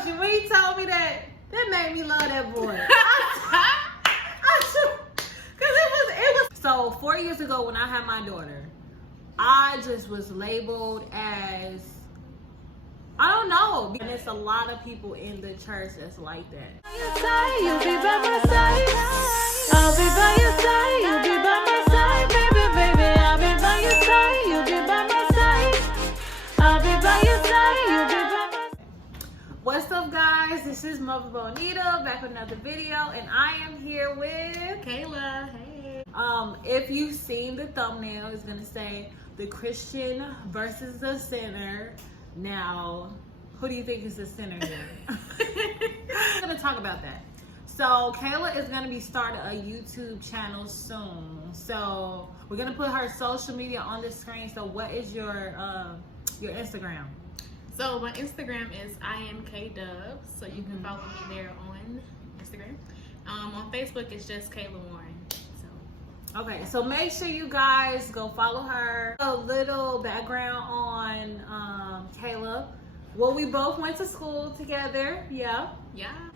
promise you, when he told me that made me love that boy. Cause it was. So 4 years ago when I had my daughter, I just was labeled as, I don't know. And it's a lot of people in the church that's like that. You'll be by my side. I'll be by your side. You'll be by my side, baby, baby. I'll be by your side. You'll be by my side. I'll be by your side. You'll be by my side. What's up, guys? This is Mother Bonita back with another video, and I am here with Kayla. Hey. If you've seen the thumbnail, it's gonna say the Christian versus the sinner. Now, who do you think is the sinner here? I'm gonna talk about that. So Kayla is gonna be starting a YouTube channel soon. So we're gonna put her social media on the screen. So what is your Instagram? So my Instagram is IamKDubs, so you can follow me there on Instagram. On Facebook, it's just Kayla Warren. Okay, so make sure you guys go follow her. A little background on Kayla. Well, we both went to school together. Yeah.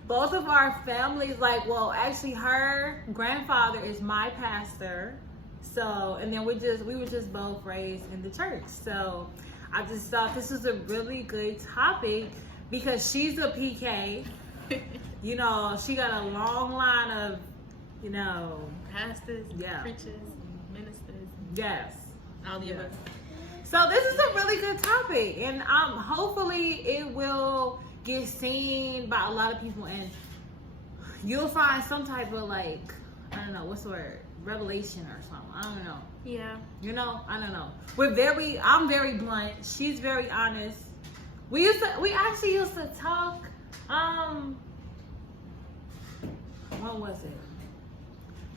Both of our families, actually her grandfather is my pastor. So, and then we were just both raised in the church. So I just thought this was a really good topic because she's a PK. You know, she got a long line of, pastors, yeah, preachers, ministers. Yes. All the above. So this is a really good topic, and hopefully it will get seen by a lot of people, and you'll find some type of I don't know, what's the word? Revelation or something. I don't know. Yeah. I don't know. I'm very blunt. She's very honest. We actually used to talk, when was it?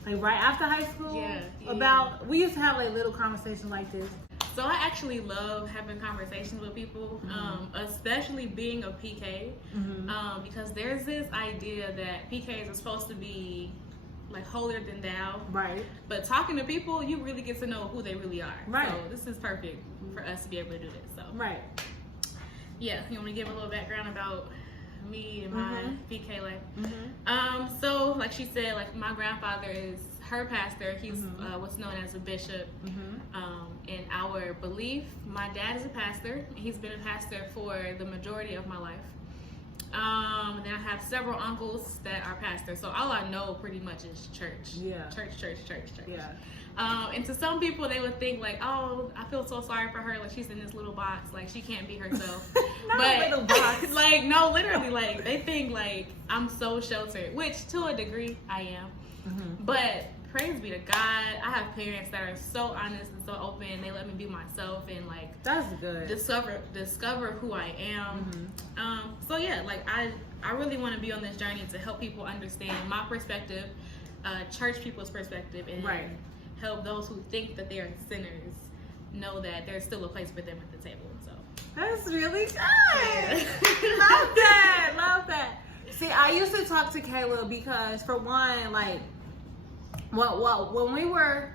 Right after high school? Yeah. We used to have little conversations like this. So I actually love having conversations with people, especially being a PK, because there's this idea that PKs are supposed to be holier than thou. Right. But talking to people, you really get to know who they really are. Right. So this is perfect for us to be able to do this. So right. Yeah, you want to give a little background about me and my PK life? So like she said, my grandfather is her pastor. He's what's known as a bishop. In our belief, my dad is a pastor. He's been a pastor for the majority of my life. And then I have several uncles that are pastors. So all I know pretty much is church. Yeah. Church. Yeah. And to some people, they would think oh, I feel so sorry for her. She's in this little box. She can't be herself. Not a little box. No, literally, they think I'm so sheltered, which to a degree I am. But praise be to God, I have parents that are so honest and so open. They let me be myself and that's good. Discover who I am. So yeah, I really want to be on this journey to help people understand my perspective, church people's perspective, and help those who think that they are sinners know that there's still a place for them at the table. So that's really good. Love that. See, I used to talk to Kayla because, for one, when we were,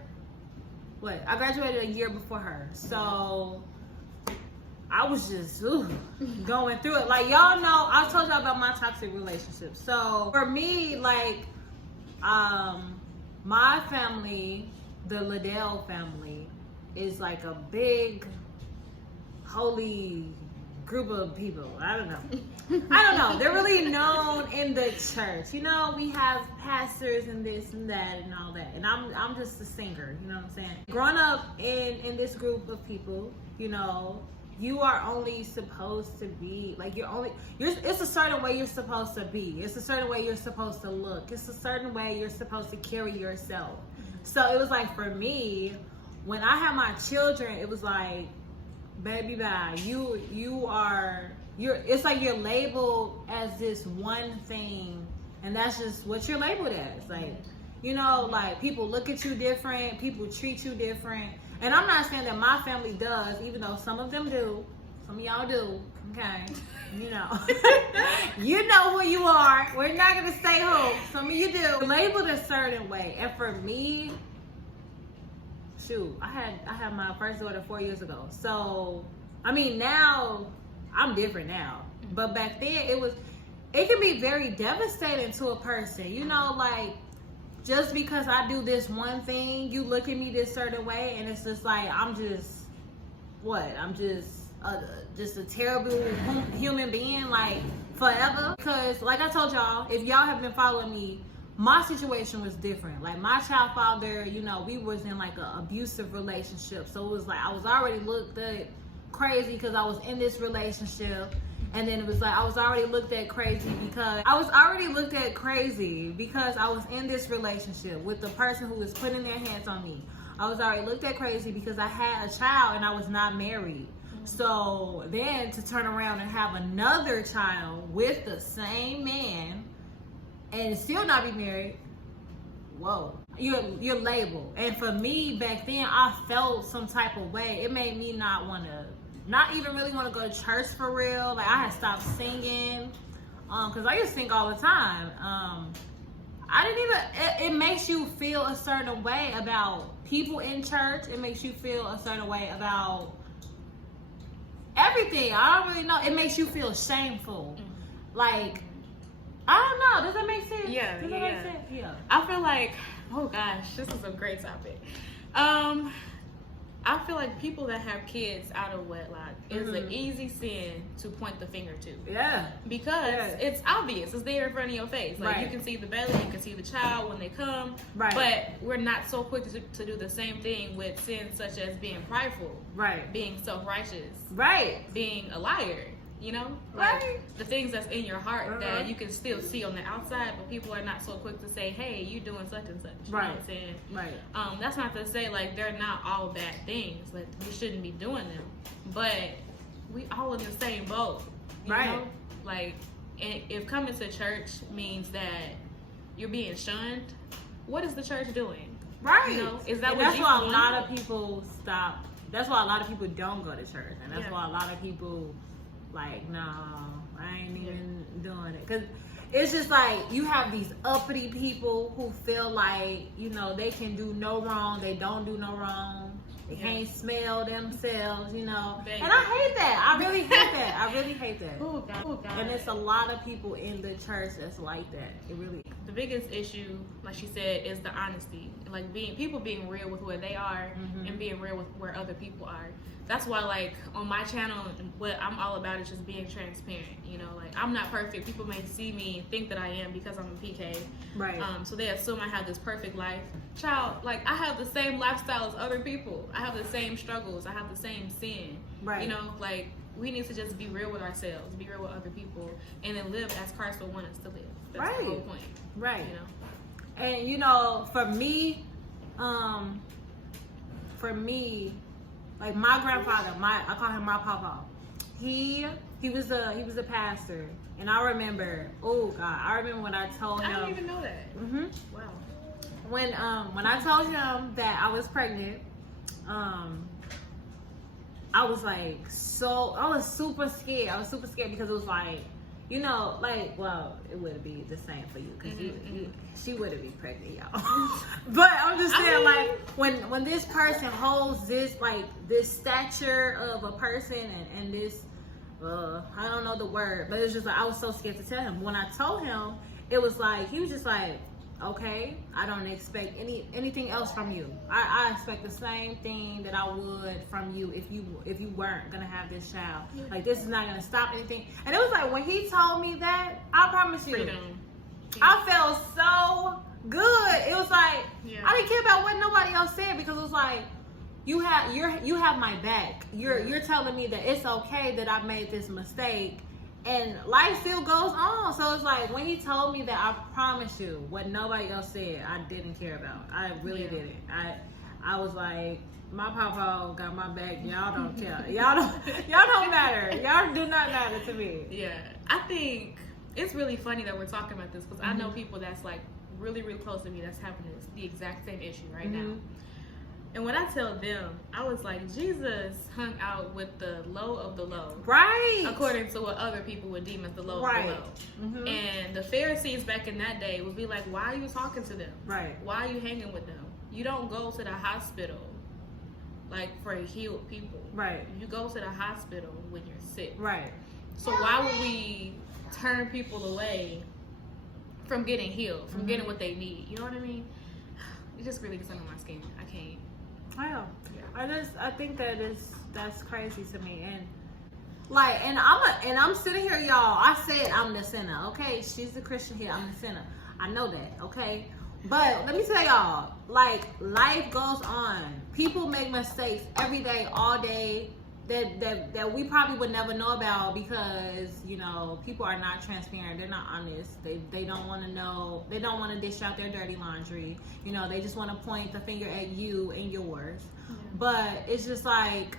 I graduated a year before her, so I was just going through it. Y'all know, I told y'all about my toxic relationship. So for me, my family, the Liddell family, is a big, holy group of people. I don't know. They're really known in the church. We have pastors and this and that and all that. And I'm just a singer. You know what I'm saying? Growing up in this group of people, you are only supposed to be it's a certain way you're supposed to be. It's a certain way you're supposed to look. It's a certain way you're supposed to carry yourself. So it was for me, when I had my children, it was baby, bye. It's you're labeled as this one thing, and that's just what you're labeled as. People look at you different, people treat you different. And I'm not saying that my family does, even though some of them do. Some of y'all do, okay? You know who you are. We're not gonna say who. Some of you do. Labeled a certain way, and for me, shoot, I had my first daughter 4 years ago. So, now I'm different now. But back then, it can be very devastating to a person. You know, like, just because I do this one thing, you look at me this certain way, and it's just like, I'm just a terrible human being, like, forever. Because, like I told y'all, if y'all have been following me, my situation was different. Like, my child father, you know, we was in like an abusive relationship, so it was like I was already looked at crazy because I was in this relationship. And then it was like I was already looked at crazy because I was in this relationship with the person who was putting their hands on me. I was already looked at crazy because I had a child and I was not married. So then to turn around and have another child with the same man and still not be married, whoa, you're labeled. And for me back then, I felt some type of way. It made me not even really want to go to church for real. Like, I had stopped singing because I used to sing all the time. It makes you feel a certain way about people in church. It makes you feel a certain way about everything. I don't really know. It makes you feel shameful. Like, I don't know. Does that make sense? Yeah. Does that make sense? Yeah. I feel like, oh gosh, this is a great topic. I feel like people that have kids out of wedlock is an easy sin to point the finger to. Yeah. Because it's obvious. It's there in front of your face. Like, you can see the belly, you can see the child when they come. Right. But we're not so quick to do the same thing with sins such as being prideful. Right. Being self-righteous. Right. Being a liar. You know, like the things that's in your heart that you can still see on the outside, but people are not so quick to say, "Hey, you doing such and such." You know what I'm saying? Right. That's not to say like they're not all bad things. Like, we shouldn't be doing them, but we all in the same boat. You know? Like, if coming to church means that you're being shunned, what is the church doing? Right. You know, is that and what that's Jesus why a wanted? lot of people stop. That's why a lot of people don't go to church, and that's why a lot of people. Like, no, I ain't even doing it. Because it's just like you have these uppity people who feel like, you know, they can do no wrong. They don't do no wrong. They can't smell themselves, you know. And I hate that. I really hate that. I really hate that. Oh, God. And it's a lot of people in the church that's like that. It really. The biggest issue, like she said, is the honesty. Like, people being real with where they are and being real with where other people are. That's why, like, on my channel, what I'm all about is just being transparent. You know, like, I'm not perfect. People may see me and think that I am because I'm a PK. Right. So they assume I have this perfect life. Child, like, I have the same lifestyle as other people. I have the same struggles. I have the same sin. Right. You know, like, we need to just be real with ourselves, be real with other people, and then live as Christ would want us to live. That's the whole point. Right. You know? And, you know, for me, like, my grandfather, I call him my papa. He was a pastor, and I remember. Oh God, I remember when I told him. I didn't even know that. Wow. When I told him that I was pregnant, I was super scared. I was super scared because it was like, you know, like, well, it would be the same for you because she wouldn't be pregnant, y'all. But I'm just saying, like, when this person holds this, like, this stature of a person and this, I don't know the word, but it's just like, I was so scared to tell him. When I told him, it was like, he was just like, okay, I don't expect anything else from you. I expect the same thing that I would from you if you weren't gonna have this child. Like, this is not gonna stop anything. And it was like, when he told me that, I promise you, I felt so good. It was like, I didn't care about what nobody else said because it was like, you have my back. You're telling me that it's okay that I made this mistake. And life still goes on. So it's like, when he told me that, I promise you, what nobody else said, I didn't care about. I really didn't. I was like, my papa got my back. Y'all don't care. Y'all don't matter. Y'all do not matter to me. Yeah. I think it's really funny that we're talking about this because I know people that's like really, really close to me that's having the exact same issue right now. And when I tell them, I was like, Jesus hung out with the low of the low. Right. According to what other people would deem as the low of the low. And the Pharisees back in that day would be like, why are you talking to them? Right. Why are you hanging with them? You don't go to the hospital like for healed people. Right. You go to the hospital when you're sick. Right. So why would we turn people away from getting healed, from getting what they need. You know what I mean? It just really gets under my skin. I can't. Wow. Yeah. I think that's crazy to me. And like, and I'm sitting here, y'all. I said I'm the sinner, okay? She's the Christian here. I'm the sinner. I know that, okay? But let me tell y'all, like, life goes on. People make mistakes every day, all day, that we probably would never know about because, you know, people are not transparent. They're not honest. They don't want to know. They don't want to dish out their dirty laundry. You know, they just want to point the finger at you and yours. Yeah. But it's just like,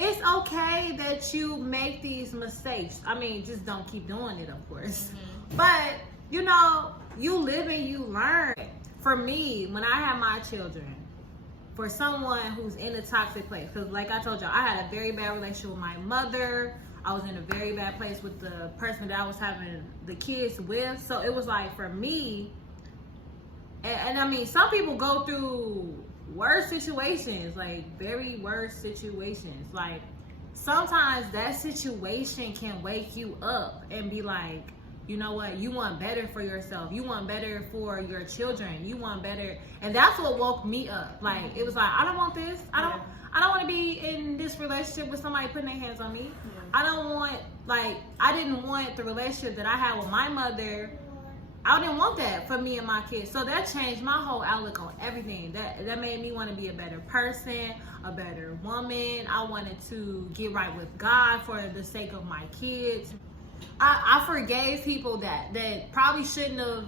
it's okay that you make these mistakes. I mean, just don't keep doing it, of course. But, you know, you live and you learn. For me, when I have my children, for someone who's in a toxic place, because like I told y'all, I had a very bad relationship with my mother. I was in a very bad place with the person that I was having the kids with. So it was like, for me, and I mean, some people go through worse situations, like very worse situations. Like, sometimes that situation can wake you up and be like, you know what, you want better for yourself, you want better for your children, you want better. And that's what woke me up. Like, it was like, I don't want this. I don't want to be in this relationship with somebody putting their hands on me. I don't want, like, I didn't want the relationship that I had with my mother. I didn't want that for me and my kids. So that changed my whole outlook on everything. That made me want to be a better person, a better woman. I wanted to get right with God for the sake of my kids. I forgave people that probably shouldn't have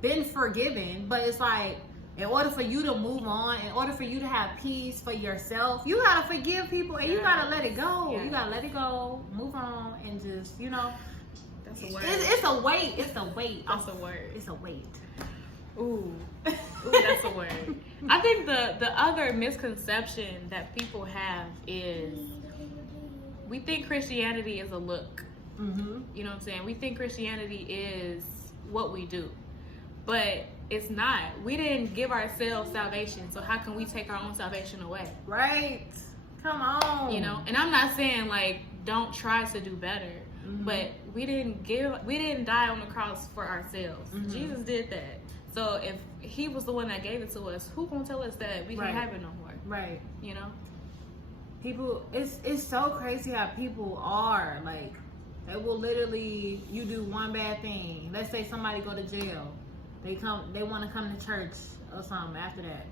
been forgiven, but it's like, in order for you to move on, in order for you to have peace for yourself, you gotta forgive people and you gotta let it go. Yeah. You gotta let it go, move on, and just, you know, that's a word. It's a weight. It's a weight. That's a word. It's a weight. Ooh, that's a word. I think the other misconception that people have is we think Christianity is a look. Mm-hmm. You know what I'm saying? We think Christianity is what we do, but it's not. We didn't give ourselves salvation, so how can we take our own salvation away? Right. Come on. You know, and I'm not saying like don't try to do better, but we didn't die on the cross for ourselves. Jesus did that. So if he was the one that gave it to us, who gonna tell us that we can't have it no more? Right. You know? People, it's so crazy how people are. Like, they will literally, you do one bad thing. Let's say somebody go to jail. They want to come to church or something after that.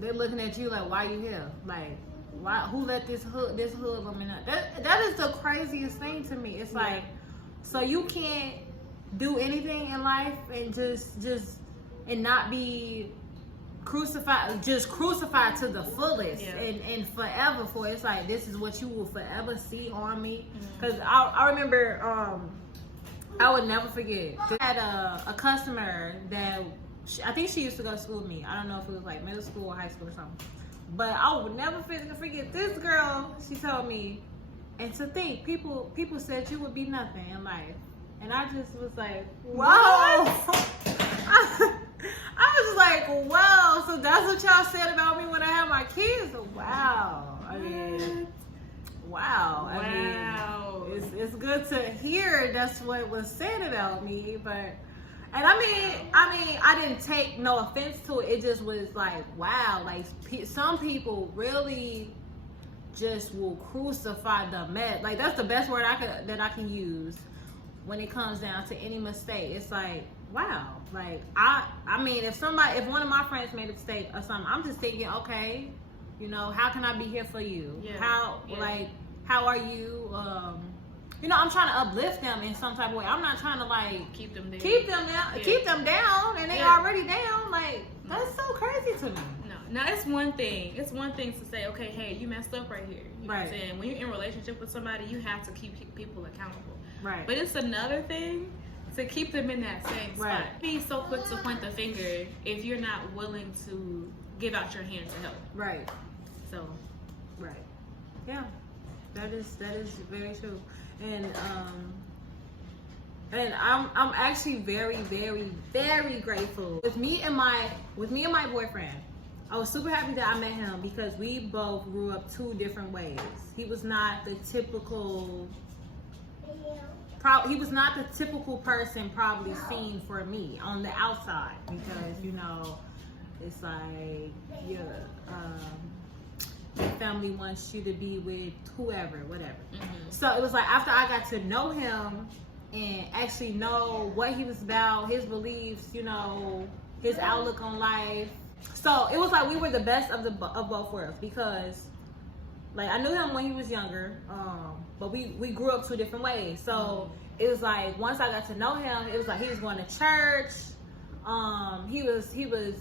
They're looking at you like, why you here? Like, why? Who let this hood woman up? That is the craziest thing to me. It's like, so you can't do anything in life and just and not be crucified to the fullest and forever for it. It's like, this is what you will forever see on me. Because I remember, I would never forget, I had a customer that I think she used to go to school with me. I don't know if it was like middle school or high school or something, but I would never forget this girl. She told me, and to think, people said you would be nothing in life, and I just was like, whoa. I was like, wow, so that's what y'all said about me when I had my kids? Wow. I mean, wow. I mean, it's good to hear that's what was said about me, but, and I mean, I didn't take no offense to it. It just was like, wow, like some people really just will crucify the mess. Like, that's the best word that I can use when it comes down to any mistake. It's like, wow. Like, I mean, if one of my friends made a mistake or something, I'm just thinking, okay, you know, how can I be here for you? How are you? You know, I'm trying to uplift them in some type of way. I'm not trying to like keep them down, and they already down. Like, that's so crazy to me. Now it's one thing. It's one thing to say, okay, hey, you messed up right here. You know what I'm saying? When you're in a relationship with somebody, you have to keep people accountable. Right. But it's another thing to keep them in that same spot. Be so quick to point the finger if you're not willing to give out your hand to help. Right. So. Right. Yeah. That is very true. And I'm actually very, very, very grateful. With me and my boyfriend, I was super happy that I met him because we both grew up two different ways. He was not the typical he was not the typical person probably seen for me on the outside, because you know, it's like your family wants you to be with whoever, whatever. So it was like after I got to know him and actually know what he was about, his beliefs, you know, his outlook on life. So it was like we were the best of both worlds, because like I knew him when he was younger, but we grew up 2 different ways. So it was like once I got to know him, it was like he was going to church. He was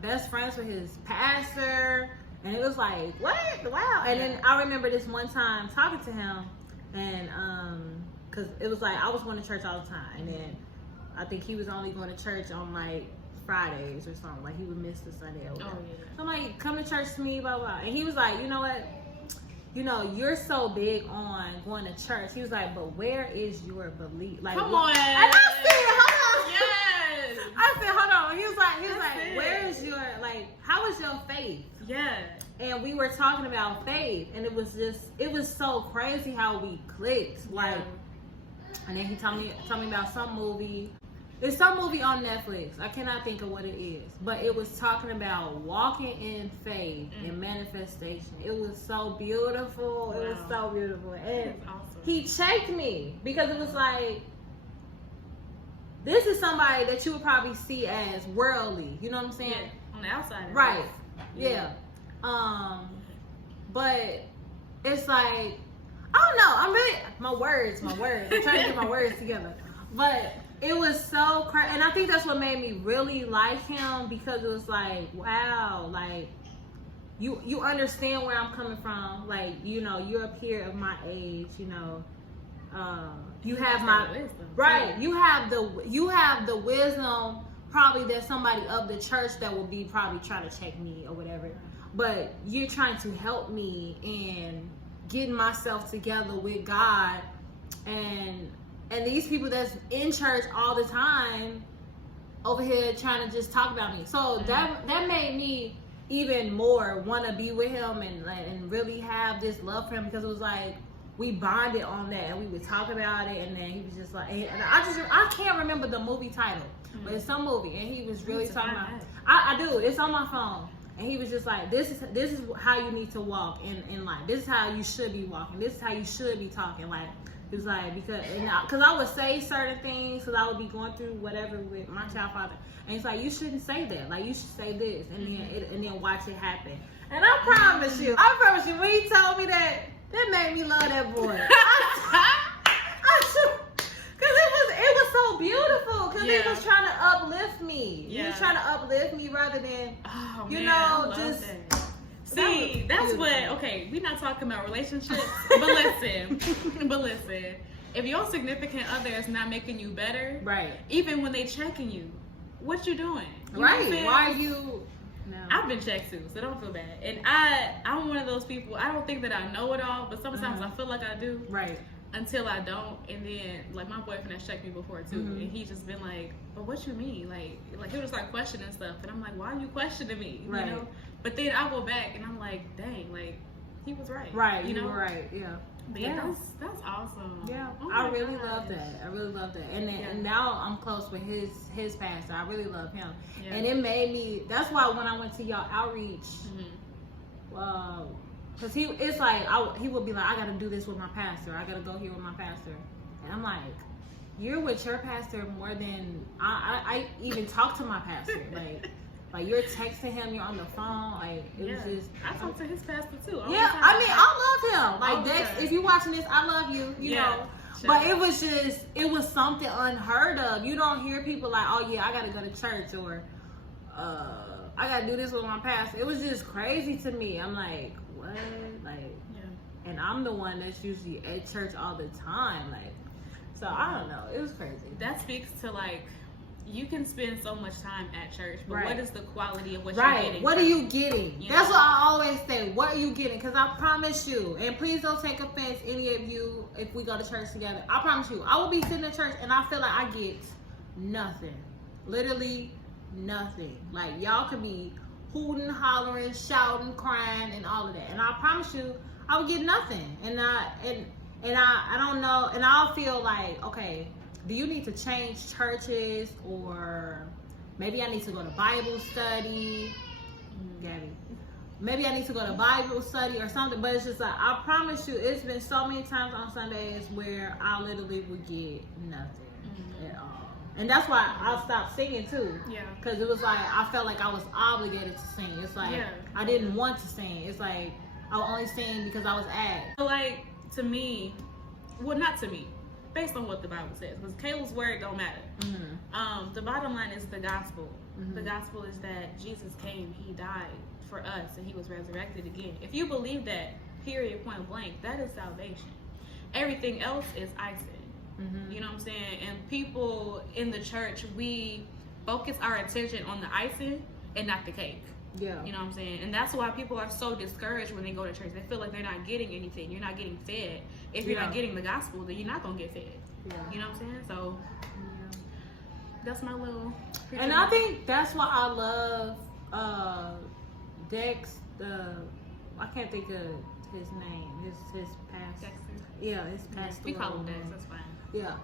best friends with his pastor, and it was like, what? Wow. And then I remember this one time talking to him, and because it was like I was going to church all the time, and then I think he was only going to church on like Fridays or something. Like he would miss the Sunday or whatever. So I'm like, come to church to me, blah blah. And he was like, you know what? You know, you're so big on going to church. He was like, but where is your belief? Like, come on. And I said, hold on. Yes. I said, hold on. He was like, where is your, like, how is your faith? Yeah. And we were talking about faith, and it was so crazy how we clicked. Like, and then he told me about some movie. There's some movie on Netflix. I cannot think of what it is, but it was talking about walking in faith and manifestation. It was so beautiful. Wow. It was so beautiful. And awesome. He checked me, because it was like, this is somebody that you would probably see as worldly. You know what I'm saying? Yeah. On the outside. Right. Yeah. But it's like, I don't know. I'm really, my words. I'm trying to get my words together. But it was so crazy, and I think that's what made me really like him, because it was like, wow, like you understand where I'm coming from. Like, you know, you're a peer of my age, you know. You have my wisdom, right. You have the wisdom probably that somebody of the church that will be probably trying to check me or whatever. But you're trying to help me in getting myself together with God, and these people that's in church all the time over here trying to just talk about me. So that made me even more want to be with him and really have this love for him, because it was like we bonded on that, and we would talk about it, and then he was just like, and I can't remember the movie title, but it's some movie, and he was really talking about, I do, it's on my phone, and he was just like, this is how you need to walk in life. This is how you should be walking. This is how you should be talking. Like, it was like, because I would say certain things, because I would be going through whatever with my child father, and he's like, you shouldn't say that. Like, you should say this, and then watch it happen. And I promise you, when he told me that made me love that boy. Because it was so beautiful. Because he was trying to uplift me. He was trying to uplift me rather than, just. That. See, that's what, okay, we're not talking about relationships, but listen, if your significant other is not making you better, right? Even when they checking you, what you doing? Right. Why are you? No. I've been checked too, so don't feel bad. And I'm one of those people, I don't think that I know it all, but sometimes I feel like I do. Right. Until I don't, and then like my boyfriend has checked me before too, and he just been like, "But what you mean?" Like he was like questioning stuff, and I'm like, "Why are you questioning me?" Right. You know. But then I go back and I'm like, "Dang, like he was right." Right. You were right. Yeah. But yeah, that's awesome. Yeah, I really love that. And then and now I'm close with his pastor. I really love him, and it made me. That's why when I went to y'all outreach, because he would be like, I gotta do this with my pastor. I gotta go here with my pastor, and I'm like, you're with your pastor more than I even talk to my pastor. Like you're texting him, you're on the phone. Like it was just. I talk to his pastor too. I love him. Like Dex, if you're watching this, I love you. You know. Sure. But it was something unheard of. You don't hear people like, oh yeah, I gotta go to church, or I gotta do this with my pastor. It was just crazy to me. I'm like, what? Like, and I'm the one that's usually at church all the time. Like, so I don't know. It was crazy. That speaks to like, you can spend so much time at church, but what is the quality of what you're getting? What are you getting? That's what I always say. What are you getting? Because I promise you, and please don't take offense, any of you, if we go to church together. I promise you, I will be sitting in church and I feel like I get nothing. Literally nothing. Like, y'all could be hooting, hollering, shouting, crying, and all of that. And I promise you, I would get nothing. And And I don't know, and I'll feel like, okay, do you need to change churches, or maybe I need to go to Bible study, Gabby? Maybe I need to go to Bible study or something. But it's just like, I promise you, it's been so many times on Sundays where I literally would get nothing at all. And that's why I stopped singing too. Yeah. Because it was like, I felt like I was obligated to sing. It's like, I didn't want to sing. It's like, I would only sing because I was asked. So like, to me, well, not to me, based on what the Bible says, because Caleb's word don't matter. The bottom line is the gospel. The gospel is that Jesus came, he died for us, and he was resurrected again. If you believe that, period, point blank, that is salvation. Everything else is icing. You know what I'm saying? And people in the church, we focus our attention on the icing and not the cake. Yeah. You know what I'm saying? And that's why people are so discouraged when they go to church. They feel like they're not getting anything. You're not getting fed. If you're not getting the gospel, then you're not going to get fed. Yeah. You know what I'm saying? So, that's my little... And I think that's why I love Dex, I can't think of his name. His pastor. Dexter. Yeah, his pastor. We call him Dex, that's fine. Yeah.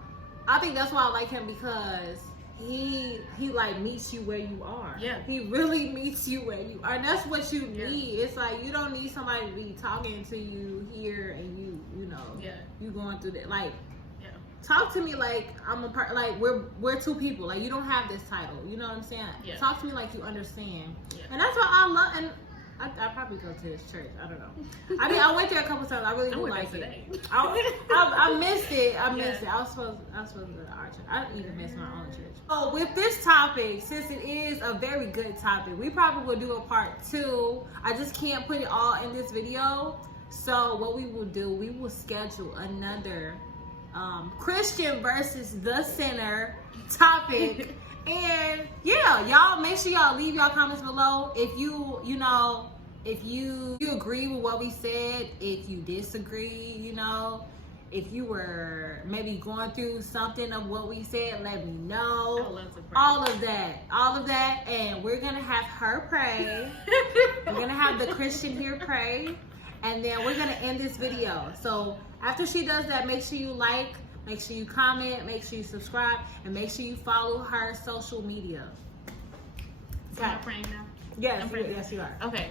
I think that's why I like him, because he like meets you where you are. Yeah. He really meets you where you are. And that's what you need. It's like, you don't need somebody to be talking to you here and you know, you going through that. Like, talk to me like I'm a part. Like we're two people. Like, you don't have this title. You know what I'm saying? Yeah. Talk to me like you understand. Yeah. And that's what I love. And I probably go to this church. I don't know. I mean, I went there a couple times. I really do like it. I missed it. I missed it. I was supposed to go to our church. I didn't even miss my own church. So with this topic, since it is a very good topic, we probably will do a part 2. I just can't put it all in this video. So what we will do, we will schedule another Christian versus the sinner topic. And yeah, y'all make sure y'all leave y'all comments below if if you agree with what we said, if you disagree, if you were maybe going through something of what we said, let me know. I love to pray. All of that, and we're gonna have her pray. We're gonna have the Christian here pray, and then we're gonna end this video. So after she does that, make sure you like, make sure you comment, make sure you subscribe, and make sure you follow her social media. So I'm praying now? Yes, yes you are. Okay.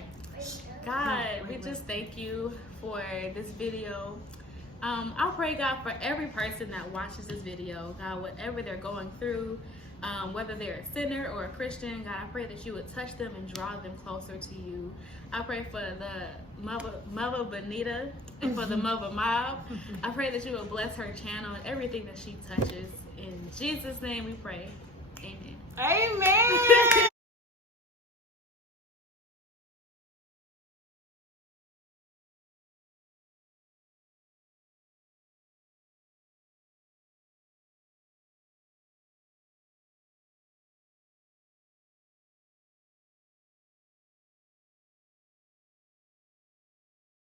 God, we just thank you for this video. I pray, God, for every person that watches this video, God, whatever they're going through, whether they're a sinner or a Christian, God, I pray that you would touch them and draw them closer to you. I pray for the mother Bonita and for the mother Mob. I pray that you would bless her channel and everything that she touches. In Jesus' name we pray. Amen. Amen.